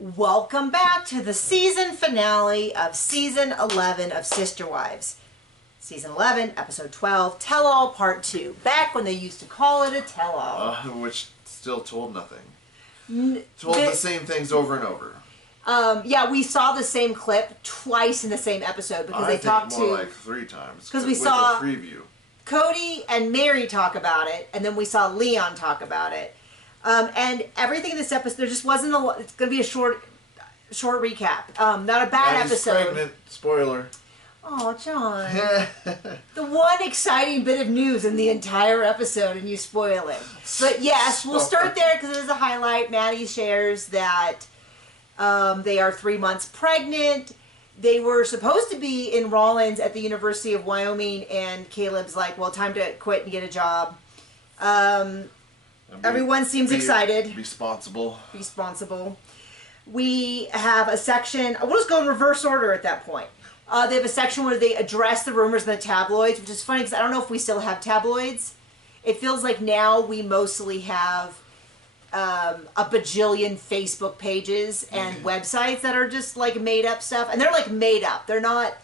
Welcome back to the season finale of season 11 of Sister Wives. Season 11, episode 12, Tell All Part 2. Back when they used to call it a tell all. Which still told nothing. Told the same things over and over. Yeah, we saw the same clip twice in the same episode because they talked more like 3 times. Because we saw a preview. Cody and Meri talk about it, and then we saw Leon talk about it. And everything in this episode, there just wasn't a lot. It's going to be a short recap. Not a bad episode. Pregnant. Spoiler. Oh, John. The one exciting bit of news in the entire episode, and you spoil it. But yes, we'll start there because it is a highlight. Maddie shares that they are 3 months pregnant. They were supposed to be in Rawlins at the University of Wyoming, and Caleb's like, well, time to quit and get a job. Everyone seems excited. Responsible. We have a section, we'll just go in reverse order at that point. They have a section where they address the rumors in the tabloids, which is funny because I don't know if we still have tabloids. It feels like now we mostly have a bajillion Facebook pages and websites that are just like made up stuff. And they're like made up. They're not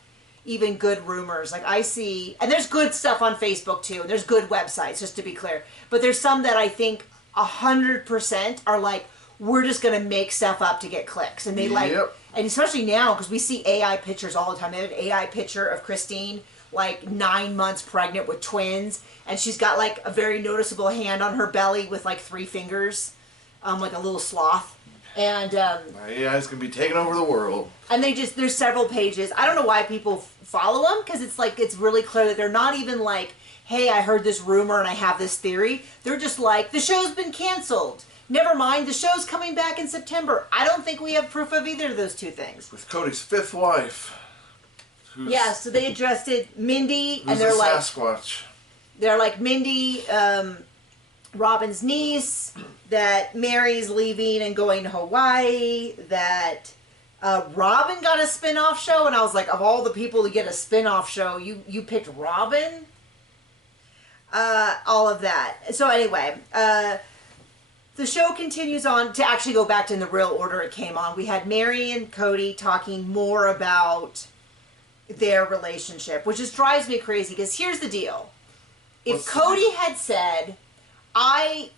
even good rumors. Like I see, and there's good stuff on Facebook too. And there's good websites, just to be clear. But there's some that I think 100% are like, we're just going to make stuff up to get clicks. And they and especially now, because we see AI pictures all the time. They have an AI picture of Christine, like 9 months pregnant with twins. And she's got like a very noticeable hand on her belly with like 3 fingers, like a little sloth. And AI's going to be taking over the world. And there's several pages. I don't know why people follow them, because it's like, it's really clear that they're not even like, hey, I heard this rumor and I have this theory. They're just like, the show's been canceled. Never mind, the show's coming back in September. I don't think we have proof of either of those two things. With Cody's 5th wife. Yeah, so they addressed it, Mindy, and they're like Sasquatch. They're like Mindy, Robin's niece, that Mary's leaving and going to Hawaii, that Robin got a spin-off show, and I was like, of all the people to get a spin-off show, you picked Robin? All of that. So anyway, the show continues on to actually go back to in the real order it came on. We had Meri and Cody talking more about their relationship, which just drives me crazy because here's the deal. If Cody had said,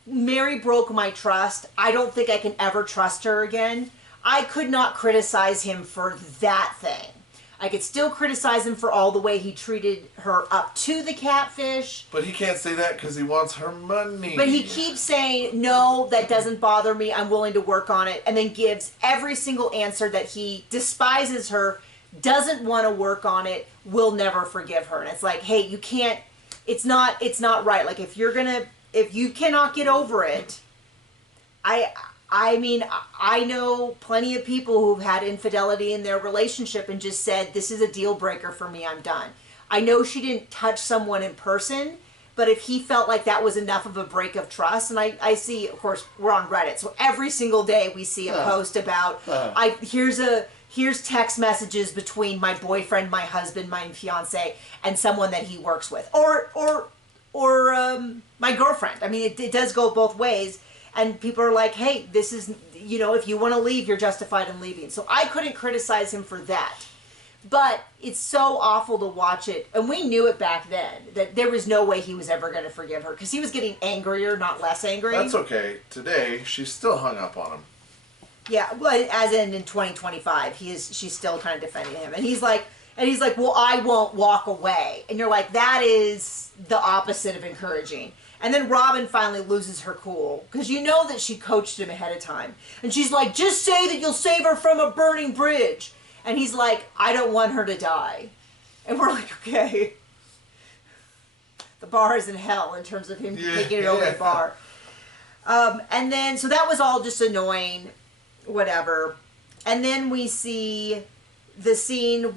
Meri broke my trust, I don't think I can ever trust her again, I could not criticize him for that thing. I could still criticize him for all the way he treated her up to the catfish. But he can't say that because he wants her money. But he keeps saying, no, that doesn't bother me, I'm willing to work on it, and then gives every single answer that he despises her, doesn't want to work on it, will never forgive her. And it's like, hey, you can't, it's not right. Like, if you cannot get over it, I mean, I know plenty of people who've had infidelity in their relationship and just said, this is a deal breaker for me, I'm done. I know she didn't touch someone in person, but if he felt like that was enough of a break of trust, and I see, of course, we're on Reddit, so every single day we see a post about, here's text messages between my boyfriend, my husband, my fiance, and someone that he works with. Or my girlfriend. I mean, it does go both ways. And people are like, hey, this is, if you want to leave, you're justified in leaving. So I couldn't criticize him for that. But it's so awful to watch it. And we knew it back then, that there was no way he was ever going to forgive her. Because he was getting angrier, not less angry. That's okay. Today, she's still hung up on him. Yeah, well, as in 2025, she's still kind of defending him. And he's like, well, I won't walk away. And you're like, that is the opposite of encouraging. And then Robin finally loses her cool, because you know that she coached him ahead of time. And she's like, just say that you'll save her from a burning bridge. And he's like, I don't want her to die. And we're like, okay. The bar is in hell in terms of him taking it over the bar. And then, so that was all just annoying, whatever. And then we see the scene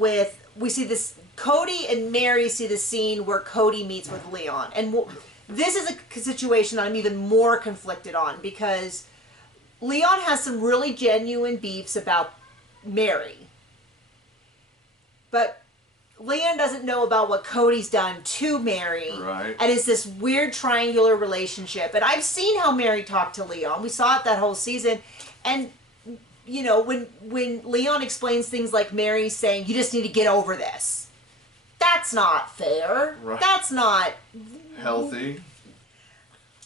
Cody and Meri see the scene where Cody meets with Leon. And this is a situation that I'm even more conflicted on, because Leon has some really genuine beefs about Meri. But Leon doesn't know about what Cody's done to Meri. Right. And it's this weird triangular relationship. And I've seen how Meri talked to Leon. We saw it that whole season. And you know, when Leon explains things like Meri saying, you just need to get over this. That's not fair. Right. That's not healthy.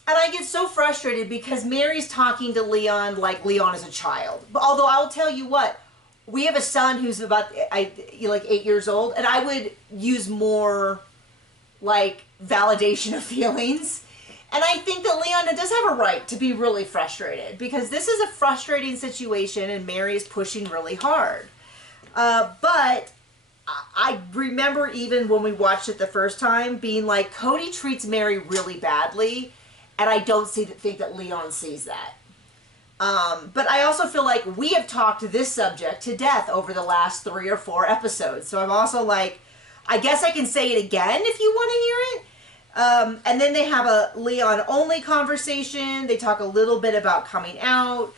And I get so frustrated because Meri's talking to Leon like Leon is a child. But although I'll tell you what, we have a son who's about like 8 years old, and I would use more like validation of feelings. And I think that Leon does have a right to be really frustrated because this is a frustrating situation and Meri is pushing really hard. But I remember even when we watched it the first time being like, Cody treats Meri really badly, and I don't think that Leon sees that. But I also feel like we have talked this subject to death over the last 3 or 4 episodes. So I'm also like, I guess I can say it again if you want to hear it. And then they have a Leon-only conversation. They talk a little bit about coming out.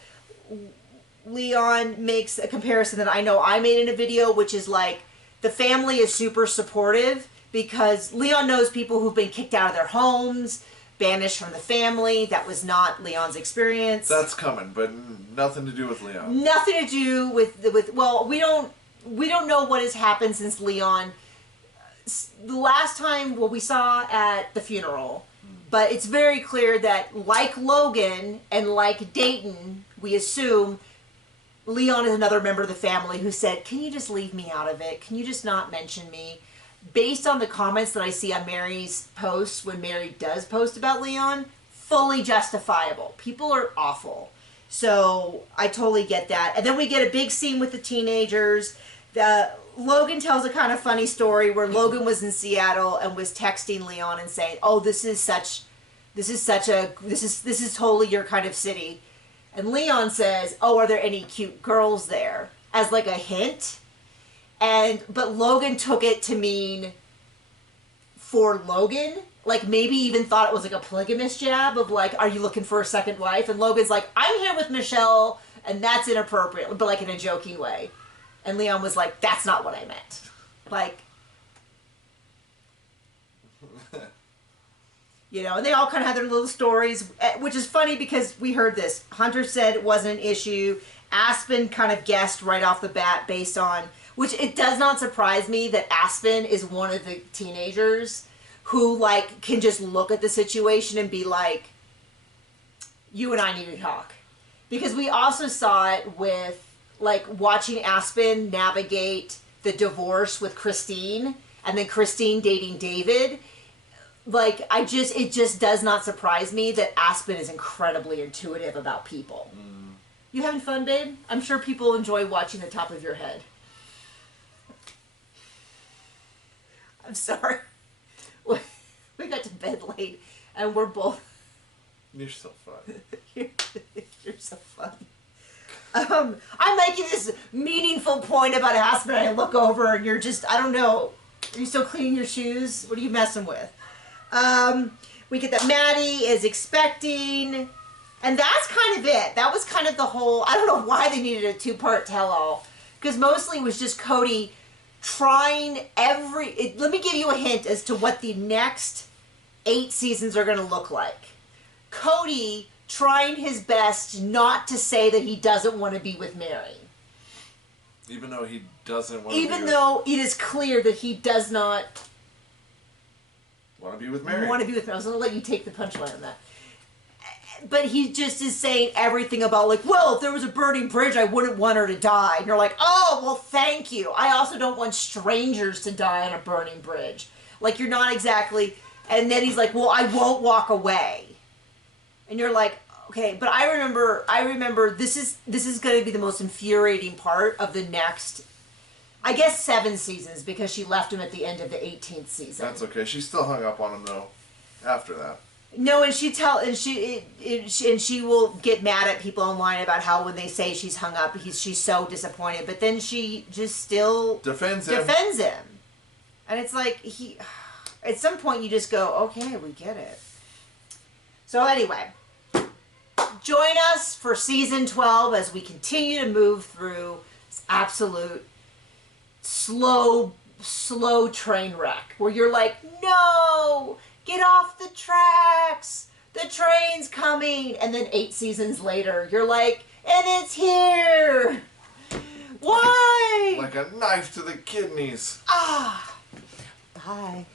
Leon makes a comparison that I know I made in a video, which is like, the family is super supportive because Leon knows people who've been kicked out of their homes, banished from the family. That was not Leon's experience. That's coming, but nothing to do with Leon. Nothing to do with well, we don't know what has happened since Leon. The last time, well, we saw at the funeral, but it's very clear that like Logan and like Dayton, we assume Leon is another member of the family who said, can you just leave me out of it? Can you just not mention me? Based on the comments that I see on Meri's posts, when Meri does post about Leon, fully justifiable. People are awful. So I totally get that. And then we get a big scene with the teenagers. Logan tells a kind of funny story where Logan was in Seattle and was texting Leon and saying, oh, this is totally your kind of city. And Leon says, oh, are there any cute girls there? As like a hint. But Logan took it to mean for Logan, like maybe even thought it was like a polygamous jab of like, are you looking for a second wife? And Logan's like, I'm here with Michelle, and that's inappropriate, but like in a joking way. And Leon was like, that's not what I meant. Like, you know, and they all kind of had their little stories, which is funny because we heard this. Hunter said it wasn't an issue. Aspen kind of guessed right off the bat based on, which it does not surprise me that Aspen is one of the teenagers who like can just look at the situation and be like, you and I need to talk. Because we also saw it with like watching Aspen navigate the divorce with Christine and then Christine dating David. Like, it just does not surprise me that Aspen is incredibly intuitive about people. Mm. You having fun, babe? I'm sure people enjoy watching the top of your head. I'm sorry. We got to bed late, and we're both... You're so fun. You're so fun. I'm making this meaningful point about Aspen, and I look over, and you're just, I don't know. Are you still cleaning your shoes? What are you messing with? We get that Maddie is expecting, and that's kind of it. That was kind of the whole, I don't know why they needed a 2-part tell-all, because mostly it was just Cody trying let me give you a hint as to what the next 8 seasons are going to look like. Cody trying his best not to say that he doesn't want to be with Meri. Even though he doesn't want to Even though it is clear that he does not want to be with Meri. Want to be with Meri. I was going to let you take the punchline on that. But he just is saying everything about like, well, if there was a burning bridge, I wouldn't want her to die. And you're like, oh, well, thank you. I also don't want strangers to die on a burning bridge. Like, you're not exactly... And then he's like, well, I won't walk away. And you're like, okay, but I remember this is going to be the most infuriating part of the next, I guess 7 seasons, because she left him at the end of the 18th season. That's okay. She still hung up on him though. After that. No, and she will get mad at people online about how when they say she's hung up, she's so disappointed. But then she just still defends him, and it's like at some point you just go, okay, we get it. So anyway, join us for season 12 as we continue to move through this absolute slow train wreck where you're like, no, get off the tracks. The train's coming. And then 8 seasons later, you're like, And it's here. Why? Like a knife to the kidneys. Ah. Bye.